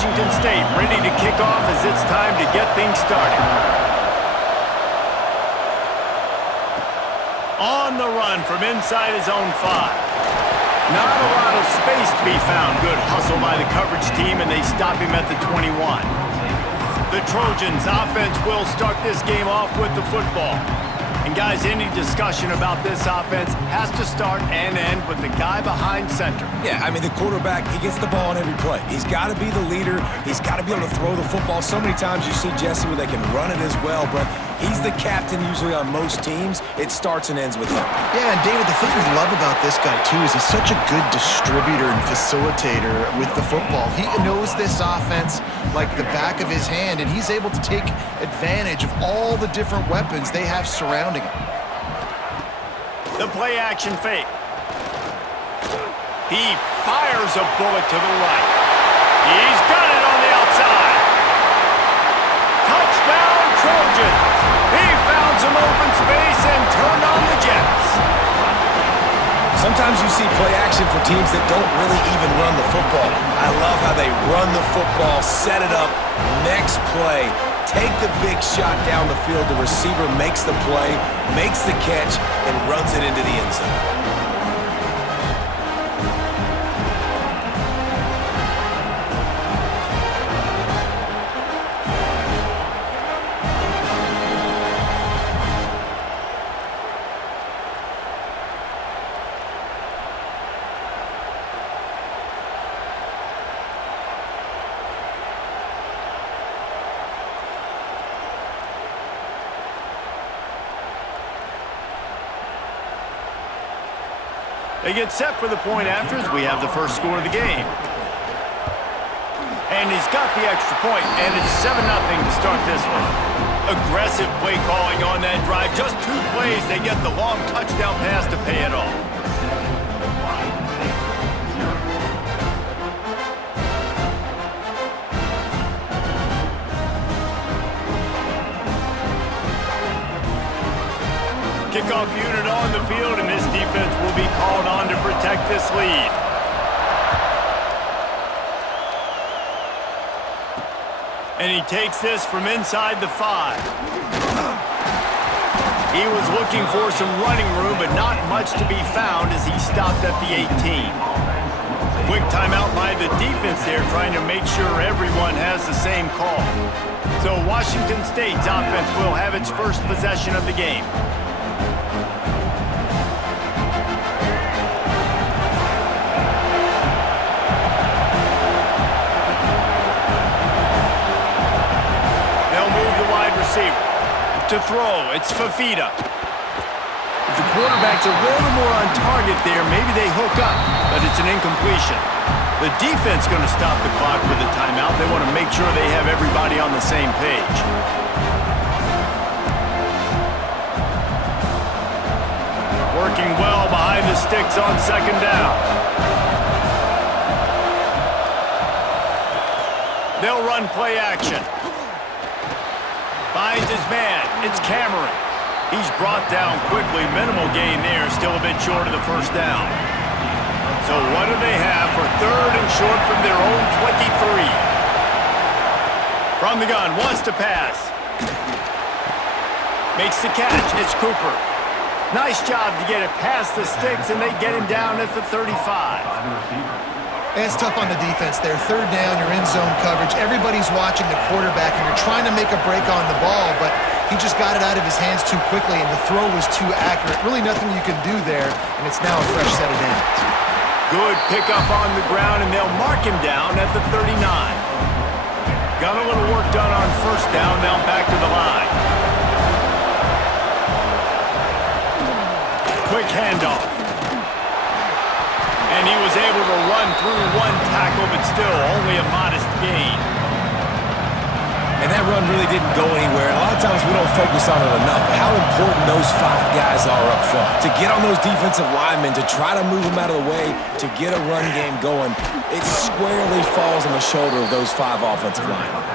Washington State ready to kick off as it's time to get things started. On the run from inside his own 5. Not a lot of space to be found. Good hustle by the coverage team, and they stop him at the 21. The Trojans offense will start this game off with the football. And guys, any discussion about this offense has to start and end with the guy behind center. Yeah, I mean, the quarterback, he gets the ball on every play. He's got to be the leader. He's got to be able to throw the football. So many times you see Jesse where they can run it as well, but he's the captain usually on most teams. It starts and ends with him. Yeah, and David, the thing we love about this guy, too, is he's such a good distributor and facilitator with the football. He knows this offense like the back of his hand, and he's able to take advantage of all the different weapons they have surrounding him. The play-action fake. He fires a bullet to the right. He's got it on the outside. Touchdown, Trojans. He found some open space and turned on the Jets. Sometimes you see play action for teams that don't really even run the football. I love how they run the football, set it up, next play, take the big shot down the field. The receiver makes the play, makes the catch, and runs it into the end zone. They get set for the point after as we have the first score of the game. And he's got the extra point, and it's 7-0 to start this one. Aggressive play calling on that drive. Just 2 plays, they get the long touchdown pass to pay it off. Kickoff unit on the field, and this defense will be called on to protect this lead. And he takes this from inside the 5. He was looking for some running room, but not much to be found as he stopped at the 18. Quick timeout by the defense there, trying to make sure everyone has the same call. So Washington State's offense will have its first possession of the game. To throw, it's Fafita. If the quarterback's a little more on target there, maybe they hook up, but it's an incompletion. The defense going to stop the clock with a timeout. They want to make sure they have everybody on the same page. Working well behind the sticks on second down. They'll run play action. Finds his man. It's Cameron. He's brought down quickly. Minimal gain there. Still a bit short of the first down. So what do they have for 3rd and short from their own 23? From the gun. Wants to pass. Makes the catch. It's Cooper. Nice job to get it past the sticks, and they get him down at the 35. And it's tough on the defense there. 3rd down, you're in zone coverage. Everybody's watching the quarterback, and you're trying to make a break on the ball, but he just got it out of his hands too quickly, and the throw was too accurate. Really nothing you can do there, and it's now a fresh set of downs. Good pickup on the ground, and they'll mark him down at the 39. Got a little work done on first down, now back to the line. Quick handoff. And he was able to run through 1 tackle, but still only a modest gain. And that run really didn't go anywhere. A lot of times we don't focus on it enough, but how important those 5 guys are up front. To get on those defensive linemen, to try to move them out of the way, to get a run game going, it squarely falls on the shoulder of those 5 offensive linemen.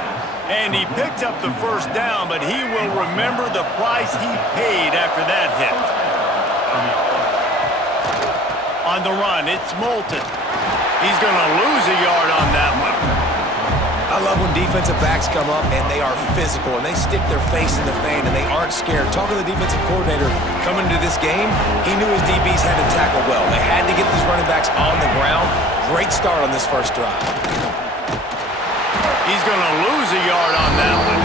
And he picked up the first down, but he will remember the price he paid after that hit. On the run, it's Moulton. He's going to lose a yard on that one. I love when defensive backs come up and they are physical and they stick their face in the fan and they aren't scared. Talking to the defensive coordinator coming into this game, he knew his DBs had to tackle well. They had to get these running backs on the ground. Great start on this first drive. He's going to lose a yard on that one.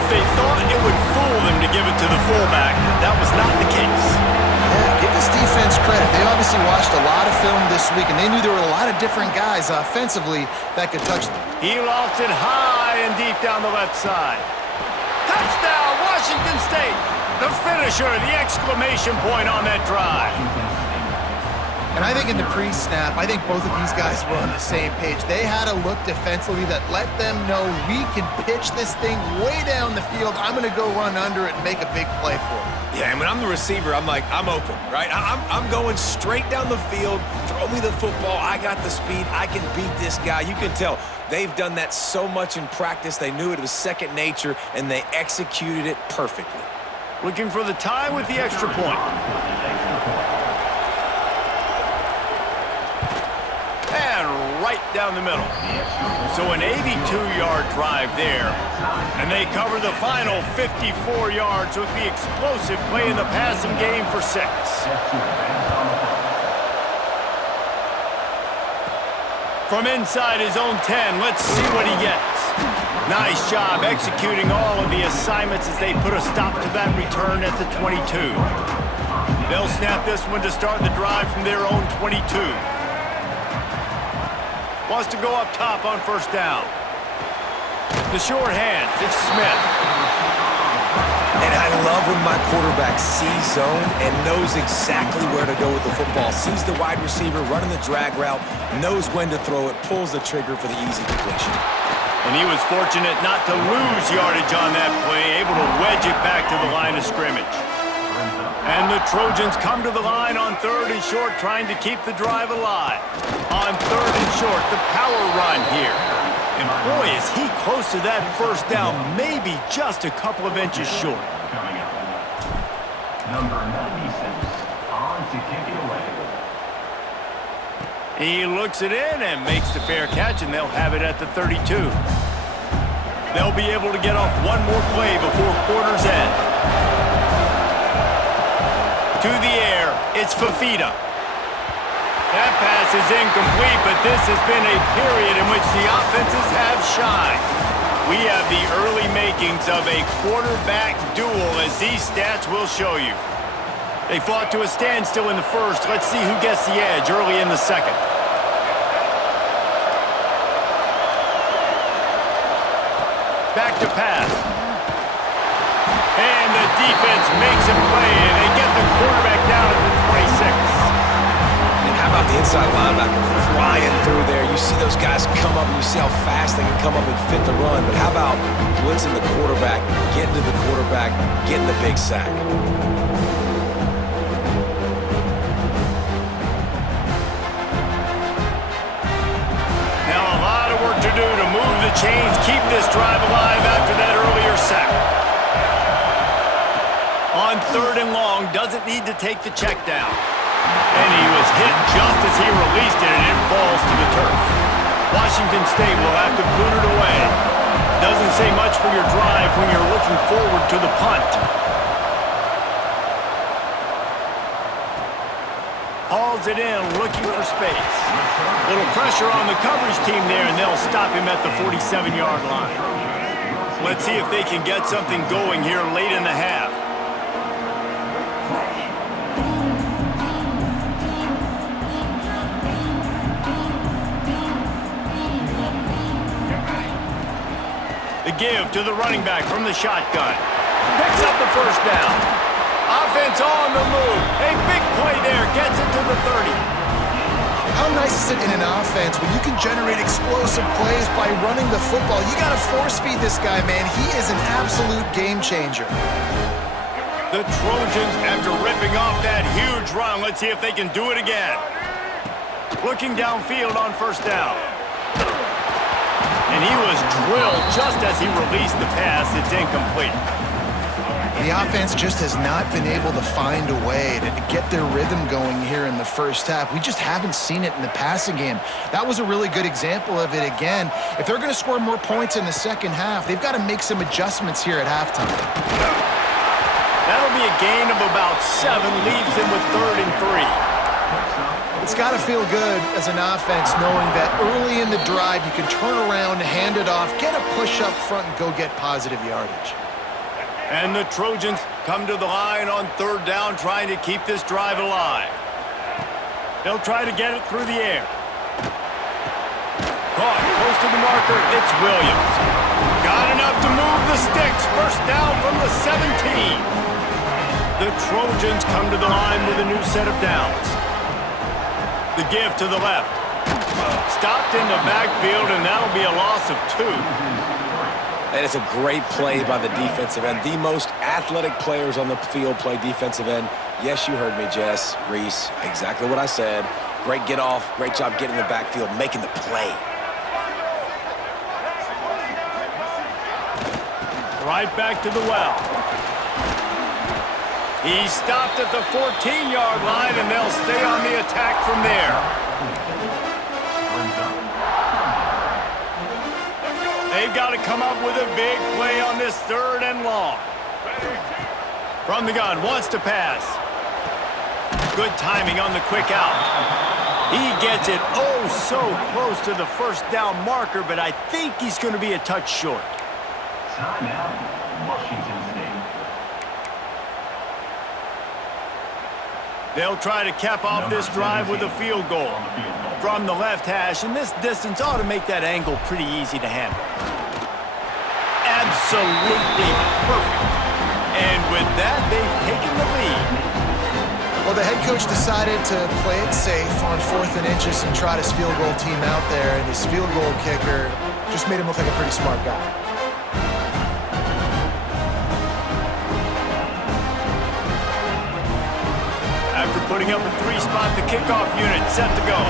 If they thought it would fool them to give it to the fullback, that was not the case. Yeah, give this defense credit. They obviously watched a lot of film this week, and they knew there were a lot of different guys offensively that could touch them. He lost it high and deep down the left side. Touchdown, Washington State! The finisher, the exclamation point on that drive. And I think in the pre-snap, I think both of these guys were on the same page. They had a look defensively that let them know we can pitch this thing way down the field. I'm going to go run under it and make a big play for it. Yeah, and when I'm the receiver, I'm like, I'm open, right? I'm going straight down the field. Throw me the football. I got the speed. I can beat this guy. You can tell they've done that so much in practice. They knew it was second nature, and they executed it perfectly. Looking for the tie with the extra point. And right down the middle. So an 82-yard drive there. And they cover the final 54 yards with the explosive play in the passing game for 6. From inside his own 10, let's see what he gets. Nice job executing all of the assignments as they put a stop to that return at the 22. They'll snap this one to start the drive from their own 22. Wants to go up top on first down. The short hands, it's Smith. And I love when my quarterback sees zone and knows exactly where to go with the football. Sees the wide receiver running the drag route, knows when to throw it, pulls the trigger for the easy completion. And he was fortunate not to lose yardage on that play, able to wedge it back to the line of scrimmage. And the Trojans come to the line on 3rd and short, trying to keep the drive alive. On 3rd and short, the power run here. And boy, is he close to that first down, maybe just a couple of inches short. Coming up. Number 96, on to kick it away. He looks it in and makes the fair catch, and they'll have it at the 32. They'll be able to get off one more play before quarter's end. To the air, it's Fafita. That pass is incomplete, but this has been a period in which the offenses have shined. We have the early makings of a quarterback duel, as these stats will show you. They fought to a standstill in the first. Let's see who gets the edge early in the second. Back to pass. And the defense makes a play, and they get the quarterback down at the 26. And how about the inside linebacker flying through there? You see those guys come up, and you see how fast they can come up and fit the run. But how about blitzing the quarterback, getting to the quarterback, getting the big sack? Now a lot of work to do to move the chains, keep this drive alive after that earlier sack. On 3rd and long, doesn't need to take the check down. And he was hit just as he released it, and it falls to the turf. Washington State will have to boot it away. Doesn't say much for your drive when you're looking forward to the punt. Hauls it in, looking for space. Little pressure on the coverage team there, and they'll stop him at the 47-yard line. Let's see if they can get something going here late in the half. The give to the running back from the shotgun. Picks up the first down. Offense on the move. A big play there. Gets it to the 30. How nice is it in an offense when you can generate explosive plays by running the football? You got to force feed this guy, man. He is an absolute game changer. The Trojans, after ripping off that huge run, let's see if they can do it again. Looking downfield on first down. And he was drilled just as he released the pass. It's incomplete. The offense just has not been able to find a way to get their rhythm going here in the first half. We just haven't seen it in the passing game. That was a really good example of it again. If they're going to score more points in the second half, they've got to make some adjustments here at halftime. That'll be a gain of about 7, leaves them with 3rd and 3. It's got to feel good as an offense knowing that early in the drive you can turn around, hand it off, get a push up front, and go get positive yardage. And the Trojans come to the line on 3rd down, trying to keep this drive alive. They'll try to get it through the air. Caught close to the marker, it's Williams. Got enough to move the sticks. First down from the 17. The Trojans come to the line with a new set of downs. The give to the left. Stopped in the backfield, and that'll be a loss of 2. And it's a great play by the defensive end. The most athletic players on the field play defensive end. Yes, you heard me, Jess, Reese. Exactly what I said. Great get off. Great job getting in the backfield, making the play. Right back to the well. He stopped at the 14-yard line, and they'll stay on the attack from there. They've got to come up with a big play on this 3rd and long. From the gun, wants to pass. Good timing on the quick out. He gets it oh so close to the first down marker, but I think he's going to be a touch short. Timeout, Washington State. They'll try to cap off this drive with a field goal from the left hash, and this distance ought to make that angle pretty easy to handle. Absolutely perfect. And with that, they've taken the lead. Well, the head coach decided to play it safe on 4th and inches and trot his field goal team out there, and his field goal kicker just made him look like a pretty smart guy. After putting up a 3-spot, the kickoff unit set to go.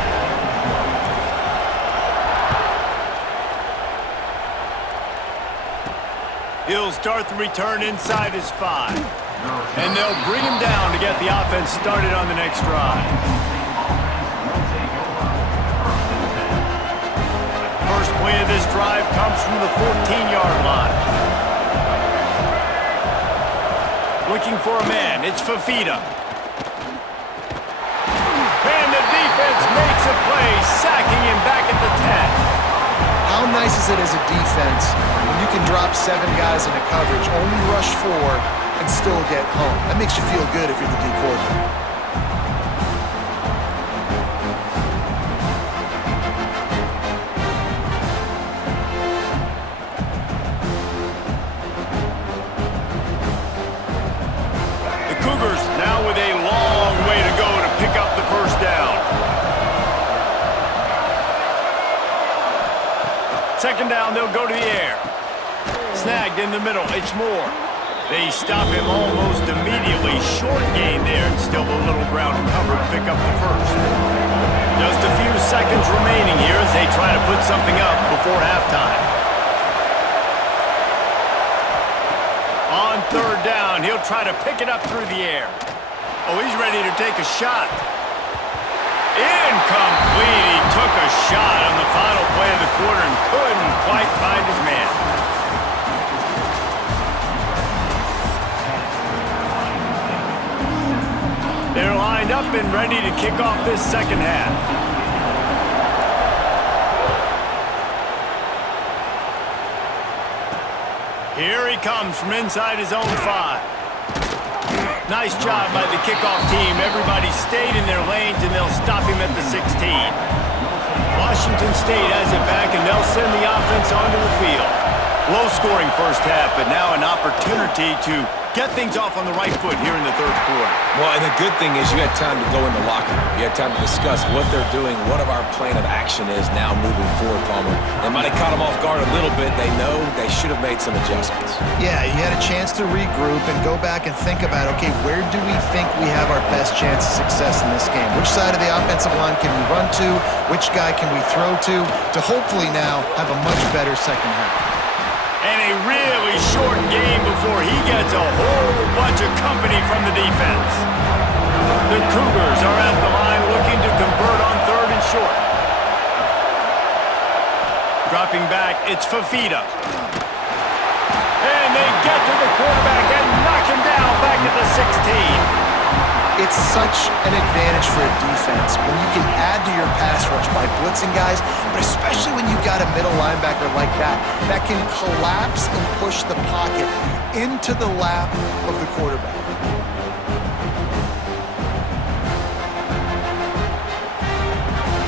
He'll start the return inside his 5. And they'll bring him down to get the offense started on the next drive. First play of this drive comes from the 14-yard line. Looking for a man, it's Fafita. And the defense makes a play, sacking him back at the 10. How nice is it as a defense when you can drop 7 guys into coverage, only rush 4, and still get home? That makes you feel good if you're the D coordinator. The Cougars now with a long way to go to pick up the first down. Second down, they'll go to the air. Snagged in the middle, it's Moore. They stop him almost immediately. Short gain there, and still a little ground to cover to pick up the first. Just a few seconds remaining here as they try to put something up before halftime. On 3rd down, he'll try to pick it up through the air. Oh, he's ready to take a shot. Incomplete. He took a shot on the final play of the quarter and couldn't quite find his man. They're lined up and ready to kick off this second half. Here he comes from inside his own 5. Nice job by the kickoff team. Everybody stayed in their lanes, and they'll stop him at the 16. Washington State has it back, and they'll send the offense onto the field. Low-scoring first half, but now an opportunity to get things off on the right foot here in the 3rd quarter. Well, and the good thing is you had time to go in the locker room. You had time to discuss what they're doing, what our plan of action is now moving forward, Palmer. They might have caught them off guard a little bit. They know they should have made some adjustments. Yeah, you had a chance to regroup and go back and think about, okay, where do we think we have our best chance of success in this game? Which side of the offensive line can we run to? Which guy can we throw to hopefully now have a much better second half? And a really short game before he gets a whole bunch of company from the defense. The Cougars are at the line looking to convert on 3rd and short. Dropping back, it's Fifita. And they get to the quarterback and knock him down back at the 16. It's such an advantage for a defense when you can add to your pass rush by blitzing guys, but especially when you've got a middle linebacker like that can collapse and push the pocket into the lap of the quarterback.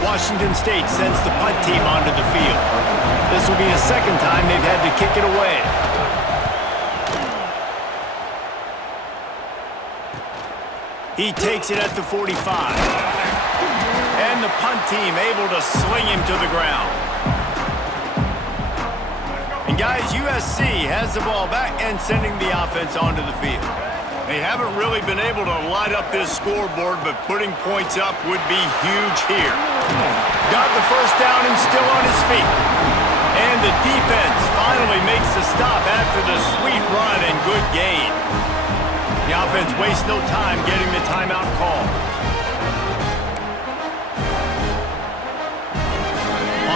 Washington State sends the punt team onto the field. This will be the second time they've had to kick it away. He takes it at the 45. And the punt team able to sling him to the ground. And guys, USC has the ball back and sending the offense onto the field. They haven't really been able to light up this scoreboard, but putting points up would be huge here. Got the first down and still on his feet. And the defense finally makes the stop after the sweet run and good gain. The offense wastes no time getting the timeout call.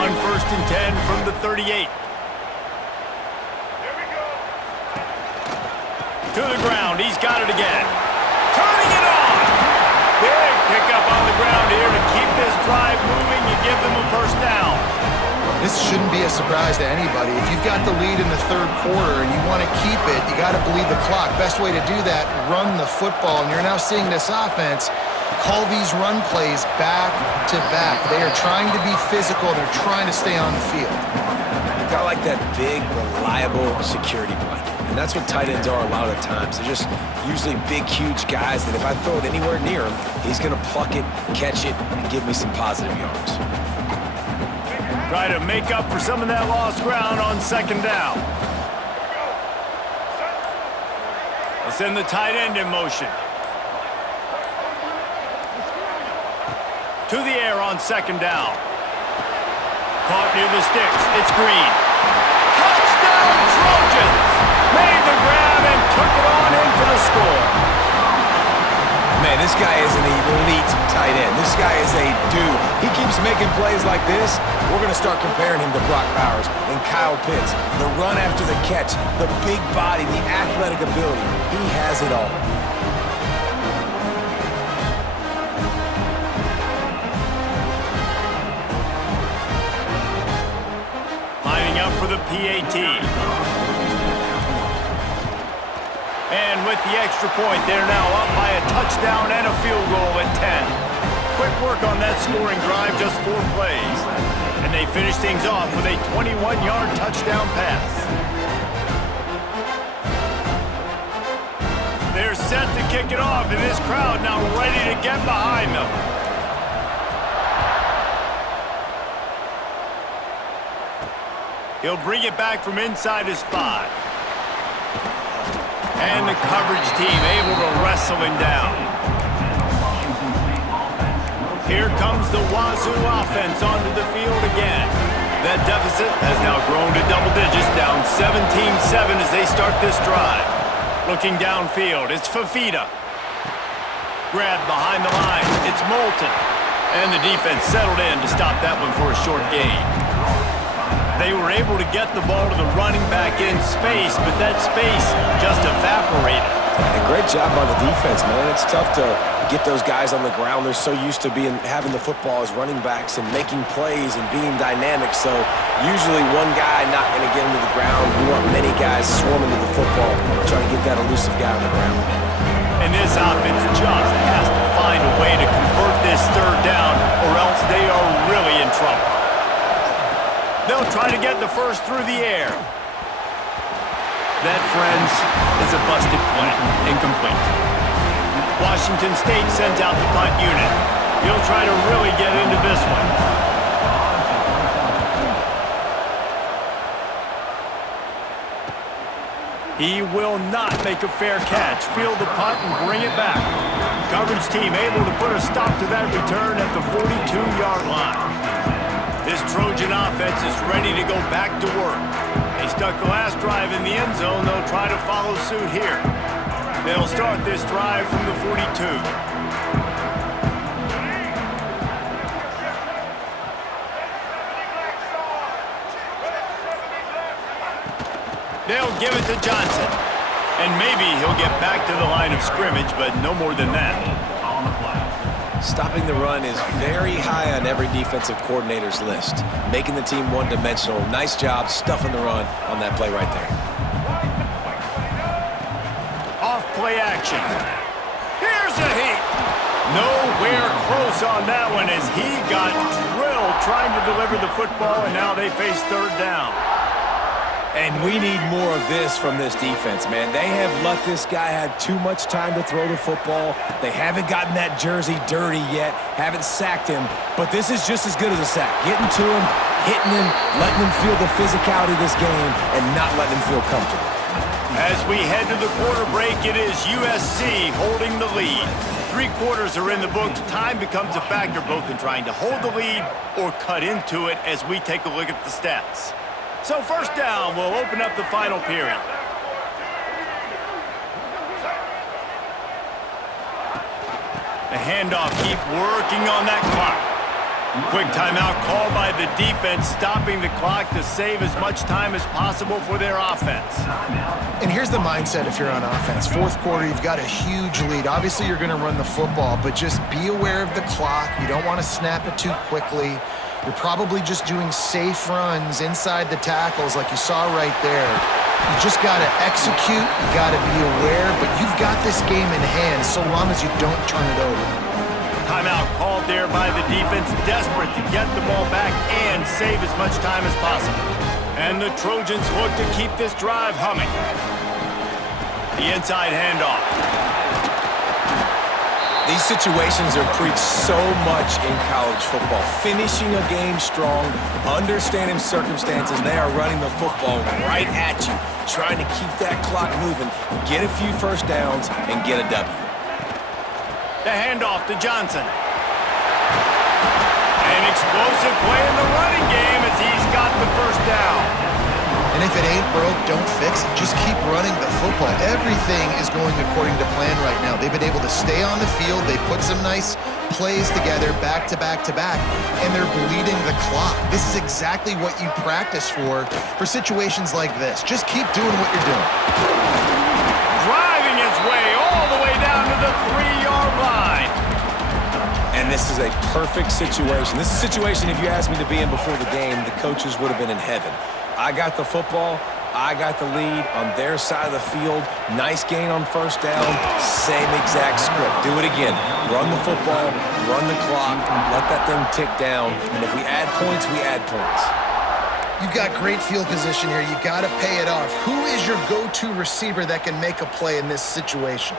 On 1st and 10 from the 38. To the ground, he's got it again. Turning it on! Big pickup on the ground here to keep this drive moving and give them a first down. This shouldn't be a surprise to anybody. If you've got the lead in the 3rd quarter and you want to keep it, you got to bleed the clock. Best way to do that, run the football. And you're now seeing this offense call these run plays back to back. They are trying to be physical. They're trying to stay on the field. Got like that big, reliable security blanket. And that's what tight ends are a lot of the times. They're just usually big, huge guys that if I throw it anywhere near him, he's going to pluck it, catch it, and give me some positive yards. Try to make up for some of that lost ground on 2nd down. They'll send the tight end in motion. To the air on 2nd down. Caught near the sticks. It's Green. Touchdown Trojans! Made the grab and took it on in for the score. Man, this guy is an elite tight end. This guy is a dude. He keeps making plays like this. We're going to start comparing him to Brock Bowers and Kyle Pitts. The run after the catch, the big body, the athletic ability. He has it all. Lining up for the PAT. And with the extra point, they're now up by a touchdown and a field goal at 10. Quick work on that scoring drive, just 4 plays. And they finish things off with a 21-yard touchdown pass. They're set to kick it off, and this crowd now ready to get behind them. He'll bring it back from inside his 5. And the coverage team able to wrestle him down. Here comes the Wazoo offense onto the field again. That deficit has now grown to double digits, down 17-7 as they start this drive. Looking downfield, it's Fifita. Grabbed behind the line, it's Moulton. And the defense settled in to stop that one for a short gain. They were able to get the ball to the running back in space, but that space just evaporated. And a great job by the defense, man. It's tough to get those guys on the ground. They're so used to having the football as running backs and making plays and being dynamic. So usually one guy not going to get him to the ground. We want many guys swarming to the football, trying to get that elusive guy on the ground. And this offense just has to find a way to convert this 3rd down, or else they are really in trouble. They'll try to get the first through the air. That, friends, is a busted play. Incomplete. Washington State sends out the punt unit. He'll try to really get into this one. He will not make a fair catch. Field the punt and bring it back. Coverage team able to put a stop to that return at the 42-yard line. This Trojan offense is ready to go back to work. They stuck the last drive in the end zone, they'll try to follow suit here. They'll start this drive from the 42. They'll give it to Johnson. And maybe he'll get back to the line of scrimmage, but no more than that. On the play. Stopping the run is very high on every defensive coordinator's list. Making the team one-dimensional. Nice job stuffing the run on that play right there. Off play action. Here's a heat. Nowhere close on that one as he got drilled trying to deliver the football, and now they face third down. And we need more of this from this defense, man. They have let this guy have too much time to throw the football. They haven't gotten that jersey dirty yet, haven't sacked him, but this is just as good as a sack. Getting to him, hitting him, letting him feel the physicality of this game, and not letting him feel comfortable. As we head to the quarter break, it is USC holding the lead. 3 quarters are in the books. Time becomes a factor both in trying to hold the lead or cut into it as we take a look at the stats. So first down, we'll open up the final period. The handoff, keep working on that clock. Quick timeout called by the defense, stopping the clock to save as much time as possible for their offense. And here's the mindset if you're on offense. Fourth quarter, you've got a huge lead. Obviously, you're going to run the football, but just be aware of the clock. You don't want to snap it too quickly. You're probably just doing safe runs inside the tackles like you saw right there. You just got to execute. You got to be aware, but you've got this game in hand so long as you don't turn it over. Timeout called there by the defense, desperate to get the ball back and save as much time as possible. And the Trojans look to keep this drive humming. The inside handoff. These situations are preached so much in college football. Finishing a game strong, understanding circumstances. They are running the football right at you, trying to keep that clock moving, get a few first downs, and get a W. The handoff to Johnson. An explosive play in the running game as he's got the first down. And if it ain't broke, don't fix it. Just keep running the football. Everything is going according to plan right now. They've been able to stay on the field. They put some nice plays together back to back to back, and they're bleeding the clock. This is exactly what you practice for situations like this. Just keep doing what you're doing. Driving his way all the way down to the 3-yard line. And this is a perfect situation. This is a situation, if you asked me to be in before the game, the coaches would have been in heaven. I got the football. I got the lead on their side of the field. Nice gain on first down. Same exact script. Do it again. Run the football, run the clock, let that thing tick down. And if we add points, we add points. You've got great field position here. You got to pay it off. Who is your go-to receiver that can make a play in this situation?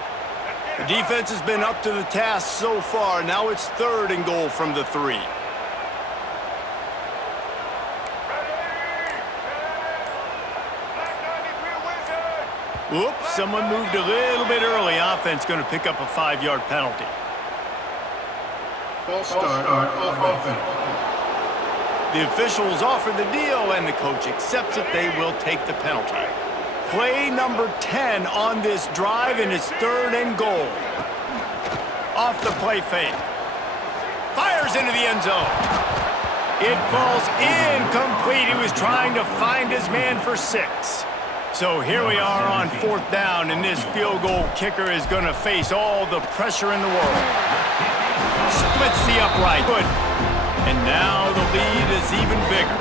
The defense has been up to the task so far. Now it's 3rd and goal from the 3. Oops, someone moved a little bit early. Offense going to pick up a 5-yard penalty. False start on offense. The officials offer the deal, and the coach accepts it. They will take the penalty. Play number 10 on this drive, and it's 3rd and goal. Off the play fake. Fires into the end zone. It falls incomplete. He was trying to find his man for 6. So here we are on 4th down, and this field goal kicker is going to face all the pressure in the world. Splits the upright. Good. And now the lead is even bigger.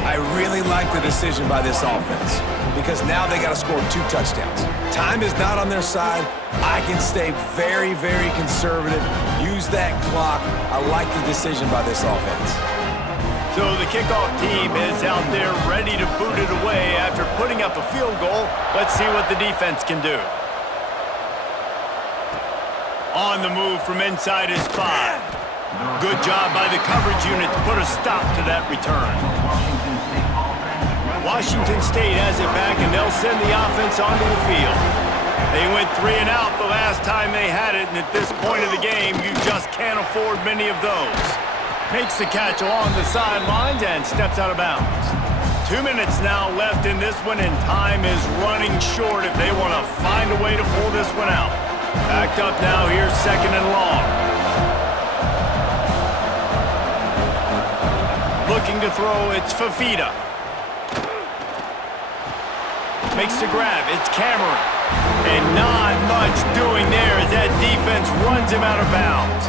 I really like the decision by this offense because now they got to score 2 touchdowns. Time is not on their side. I can stay very, very conservative, use that clock. I like the decision by this offense. So the kickoff team is out there ready to boot it away after putting up a field goal. Let's see what the defense can do. On the move from inside is 5. Good job by the coverage unit to put a stop to that return. Washington State has it back, and they'll send the offense onto the field. They went 3 and out the last time they had it, and at this point of the game, you just can't afford many of those. Makes the catch along the sidelines and steps out of bounds. 2 minutes now left in this one, and time is running short if they want to find a way to pull this one out. Backed up now here, 2nd and long. Looking to throw, it's Fafita. Makes the grab, it's Cameron. And not much doing there as that defense runs him out of bounds.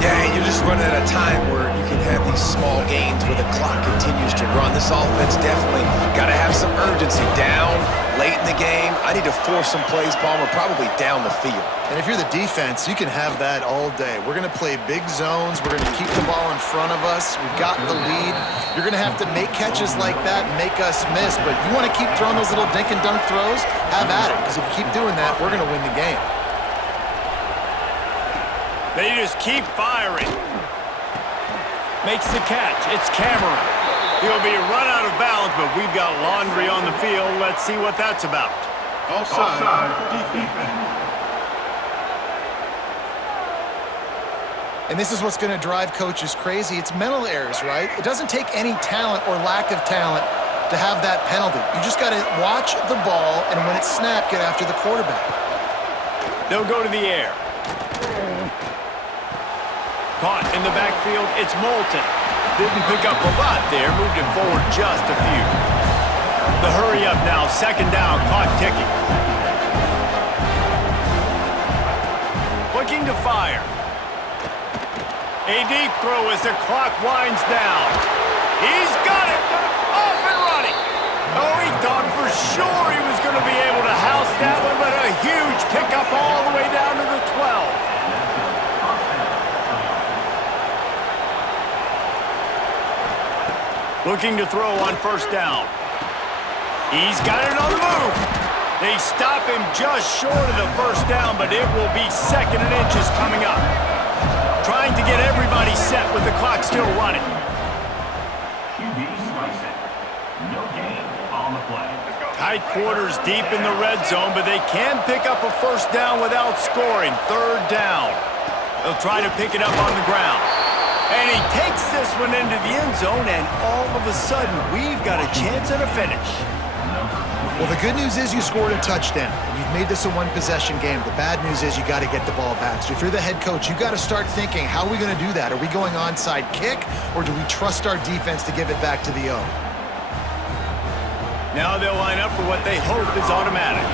Yeah, and you're just running at a time where you can have these small gains where the clock continues to run. This offense definitely got to have some urgency. Down late in the game, I need to force some plays, Palmer, probably down the field. And if you're the defense, you can have that all day. We're going to play big zones. We're going to keep the ball in front of us. We've got the lead. You're going to have to make catches like that and make us miss. But you want to keep throwing those little dink and dunk throws, have at it. Because if you keep doing that, we're going to win the game. They just keep firing. Makes the catch. It's Cameron. He'll be run out of bounds, but we've got laundry on the field. Let's see what that's about. Offside. Defense. And this is what's going to drive coaches crazy. It's mental errors, right? It doesn't take any talent or lack of talent to have that penalty. You just got to watch the ball, and when it's snapped, get after the quarterback. They'll go to the air. Caught in the backfield, it's Moulton. Didn't pick up a lot there, moved it forward just a few. The hurry up now, 2nd down, clock ticking. Looking to fire. A deep throw as the clock winds down. He's got it! Off and running! Oh, he thought for sure he was going to be able to house that one, but a huge pickup all the way down to the 12. Looking to throw on 1st down. He's got it on the move. They stop him just short of the 1st down, but it will be 2nd and inches coming up. Trying to get everybody set with the clock still running. QB strikes it. No gain on the play. Tight quarters deep in the red zone, but they can pick up a 1st down without scoring. 3rd down. They'll try to pick it up on the ground. And he takes this one into the end zone, and all of a sudden, we've got a chance at a finish. Well, the good news is you scored a touchdown. You've made this a one-possession game. The bad news is you got to get the ball back. So if you're the head coach, you got to start thinking, how are we going to do that? Are we going onside kick, or do we trust our defense to give it back to the O? Now they'll line up for what they hope is automatic.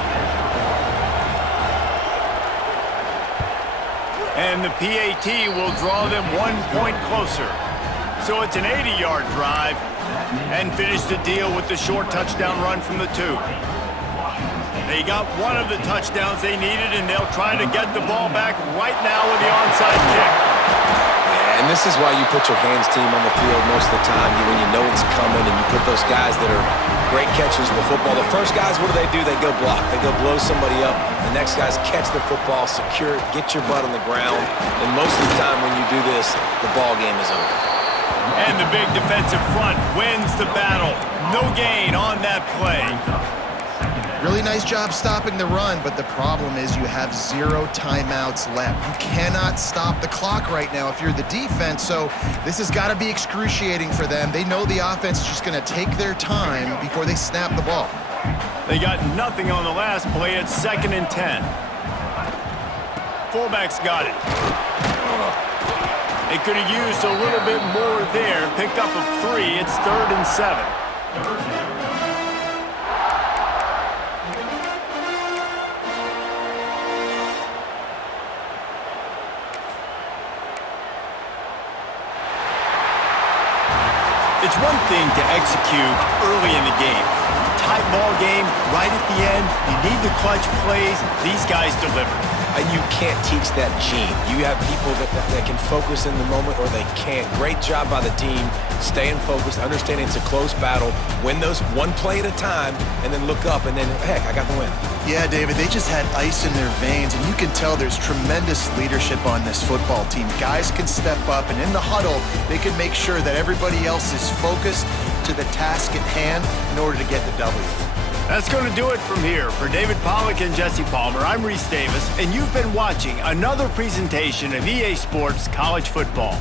And the PAT will draw them 1 point closer. So it's an 80-yard drive, and finish the deal with the short touchdown run from the 2. They got one of the touchdowns they needed, and they'll try to get the ball back right now with the onside kick. And this is why you put your hands team on the field most of the time, when you know it's coming, and you put those guys that are great catchers in the football. The first guys, what do? They go block. They go blow somebody up. The next guys catch the football, secure it, get your butt on the ground. And most of the time when you do this, the ball game is over. And the big defensive front wins the battle. No gain on that play. Really nice job stopping the run, but the problem is you have 0 timeouts left. You cannot stop the clock right now if you're the defense, so this has got to be excruciating for them. They know the offense is just going to take their time before they snap the ball. They got nothing on the last play. It's 2nd and 10. Fullback's got it. They could have used a little bit more there. Picked up a 3. It's 3rd and 7. It's one thing to execute early in the game. Tight ball game, right at the end. You need the clutch plays. These guys deliver. And you can't teach that gene. You have people that can focus in the moment or they can't. Great job by the team, staying focused, understanding it's a close battle, win those one play at a time, and then look up, and then, heck, I got the win. Yeah, David, they just had ice in their veins, and you can tell there's tremendous leadership on this football team. Guys can step up, and in the huddle, they can make sure that everybody else is focused to the task at hand in order to get the W. That's going to do it from here. For David Pollack and Jesse Palmer, I'm Reese Davis, and you've been watching another presentation of EA Sports College Football.